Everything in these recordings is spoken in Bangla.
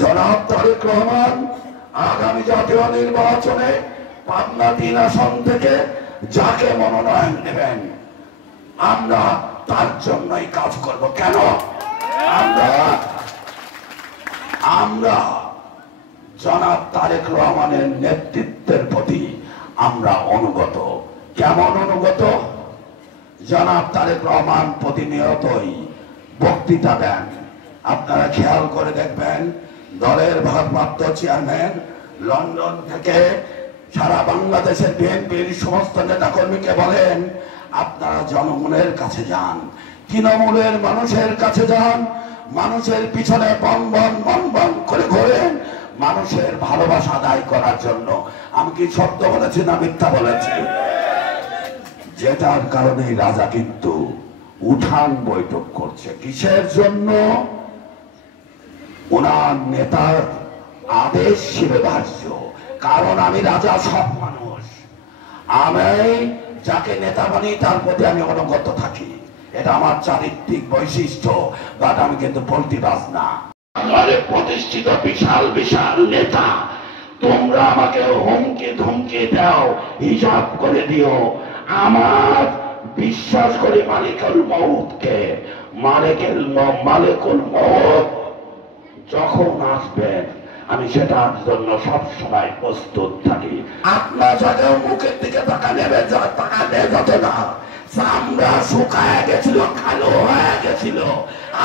জনাব তারেক রহমান আগামী জাতীয় নির্বাচনে পাবনা ৩ আসন থেকে যাকে মনোনয়ন দেবেন আমরা তার জন্যই কাজ করব। কেন? আমরা জনাব তারেক রহমানের নেতৃত্বের প্রতি আমরা অনুগত। কেমন অনুগত? জনাব তারেক রহমান প্রতিনিয়তই বক্তৃতা দেন। আপনারা খেয়াল করে দেখবেন, দলের ভারপ্রাপ্ত চেয়ারম্যান লন্ডন থেকে সারা বাংলাদেশের বিএনপির সমস্ত নেতাকর্মীকে বলেন, আপনারা জনগণের কাছে যান, তৃণমূলের মানুষের কাছে যান, মানুষের পিছনে বন বন করে ঘোরেন মানুষের ভালোবাসা আদায় করার জন্য। আমি কি সত্য বলেছি না মিথ্যা বলেছি? যেটার কারণে রাজা কিন্তু উঠান বৈঠক করছে। কিসের জন্য? ওনার নেতার আদেশ শিরোধার্য। কারণ আমি রাজা, সব মানুষ, আমি যাকে নেতা মানি তার প্রতি আমি অনুগত থাকি। এটা আমার চারিত্রিক বৈশিষ্ট্য। বাট আমি কিন্তু পল্টিবাজ না। প্রতিষ্ঠিত বিশাল বিশাল নেতা, তোমরা আমাকে হুমকি ধমকি দাও, হিসাব করে দিও। আমার বিশ্বাস করি মালিকুল মউতকে। মালিকুল মউত যখন আসবেন আমি সেটার জন্য সবসময় প্রস্তুত থাকি। আপনার যাদের মুখের দিকে টাকা নেবে, টাকা নেই যত না, চামড়া শুকায় গেছিল, কালো হয়ে গেছিল,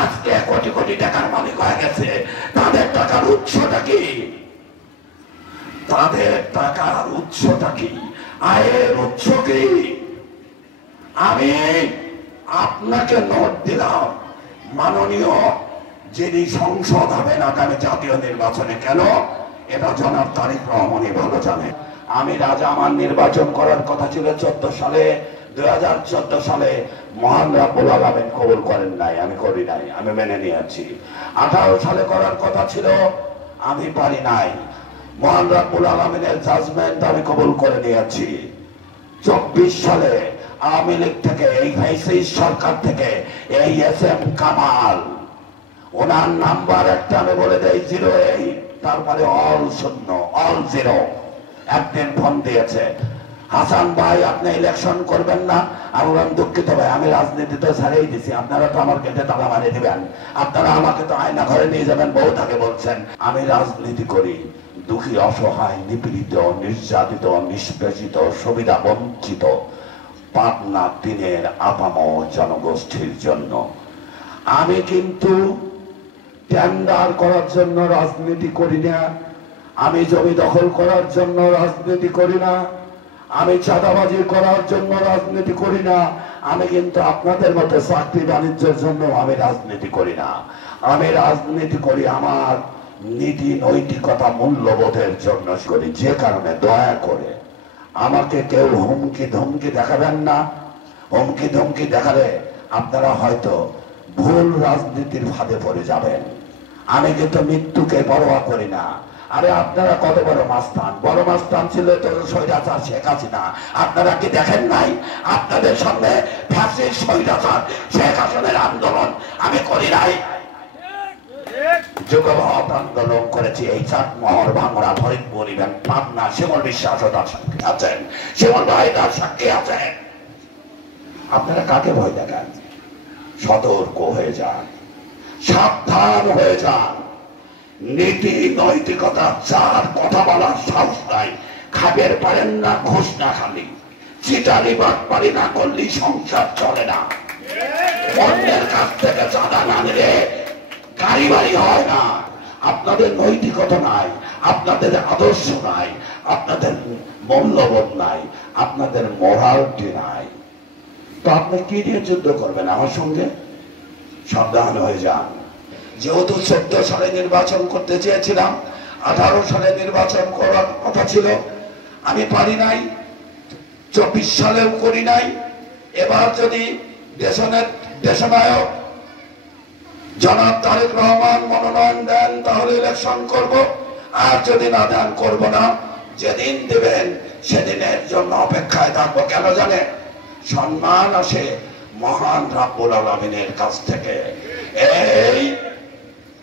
আজকে কোটি কোটি টাকার মালিক হয়ে গেছে। তাদের টাকার উৎসটা কি? তাদের টাকার উৎসটা কি? আয়ের উৎস কি? আমি আপনাকে নোট দিলাম, মাননীয় যিনি সংসদ হবেন আগামী জাতীয় নির্বাচনে। কেন? এটা জনাব তারেক রহমানই ভালো জানে। আমি রাজা, আমার নির্বাচন করার কথা ছিল 14 সালে, 2014 সালে মহান রাব্বুল আলামিন কবুল করেন নাই, আমি করি নাই, আমি মেনে নিয়েছি। 18 সালে করার কথা ছিল, আমি পারি নাই, মহান রাব্বুল আলামিনের জাজমেন্ট আমি কবুল করে নিয়েছি। 24 সালে আওয়ামী লীগ থেকে, এই ভাইসিস সরকার থেকে, এই SM কামাল, ওনার নাম্বার একটা আমি বলে দেই 08, তারপরে অল শূন্য, অল জিরো। একদিন ফোন দিয়েছে, হাসান ভাই আপনি ইলেকশন করবেন না? আমি বললাম দুঃখিত ভাই, আমি রাজনীতি তো ছাড়িয়ে দিছি, আপনারা তো আমার গেটে তালা মারিয়ে দিবেন, আপনারা আমাকে তো আয়না ঘরে নিয়ে যাবেন, বউ তাকে বলছেন। আমি রাজনীতি করি দুঃখী, অসহায়, নিপীড়িত, নির্যাতিত, নিষ্পেষিত, সুবিধা বঞ্চিত পাবনা 3-এর আপামর জনগোষ্ঠীর জন্য। আমি কিন্তু টেন্ডার করার জন্য রাজনীতি করি না, আমি জমি দখল করার জন্য রাজনীতি করি না, আমি চাঁদাবাজি করার জন্য রাজনীতি করি না, আমি কিন্তু আপনাদের মতো চাকরি বাণিজ্যের জন্য আমি রাজনীতি করি না। আমি রাজনীতি করি আমার নীতি নৈতিকতা মূল্যবোধের জন্য করি। যে কারণে দয়া করে আমাকে কেউ হুমকি ধমকি দেখাবেন না। হুমকি ধমকি দেখালে আপনারা হয়তো ভুল রাজনীতির ফাঁদে পড়ে যাবেন। আমি কিন্তু মৃত্যুকে পরোয়া করি না। আরে আপনারা কত বড় মাস্তান! বড় মাস্তান ছিল তো স্বৈরাচার শেখ হাসিনা। আপনারা কি দেখেন নাই? আপনাদের সামনে ফ্যাসিস্ট স্বৈরাচার শেখ হাসিনার আন্দোলন আমি করি নাই? যুগপৎ আন্দোলন করেছি। এই চাটমোহর, ভাঙড়া, ফরিদপুর, ইভেন পাবনা, শিমুল বিশ্বাসও তার সাক্ষী আছেন, শিমুল ভাই তার সাক্ষী আছেন। আপনারা কাকে ভয় দেখান? সতর্ক হয়ে যান, সাবধান হয়ে যান। নীতি নৈতিকতা যার কথা বলার সাহস নাই, খাবের পারেন না ঘুষ না খালি, চিটারি বাটপারি না করলেই সংসার চলে না। অন্যের কাছ থেকে চাঁদা না নিলে গাড়ি বাড়ি হয় না। আপনাদের নৈতিকতা নাই, আপনাদের আদর্শ নাই, আপনাদের মূল্যবোধ নাই, আপনাদের মোরালিটি নাই, তো আপনি কি দিয়ে যুদ্ধ করবেন আমার সঙ্গে? সাবধান হয়ে যান। যেহেতু 14 সালে নির্বাচন করতে চেয়েছিলাম, 18 সালে নির্বাচন করার কথা ছিল, আমি পারি নাই, 24 সালেও করি নাই। এবার যদি দেশনায়ক জনাব তারেক রহমান মনোনয়ন দেন তাহলে ইলেকশন করব, আর যদি না দেন করব না। যেদিন দেবেন সেদিনের জন্য অপেক্ষায় থাকবো। কেন জানেন? সম্মান আসে মহান রাব্বুল আলামিনের কাছ থেকে।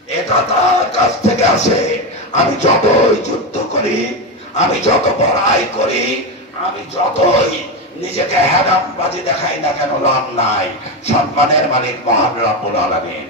এটা তার কাছ থেকে আসে। আমি যতই যুদ্ধ করি, আমি যত বড়াই করি, আমি যতই নিজেকে হেরামবাজি দেখাই না কেন, লাভ নাই। সম্মানের মালিক মহান রব্বুল আলামিন।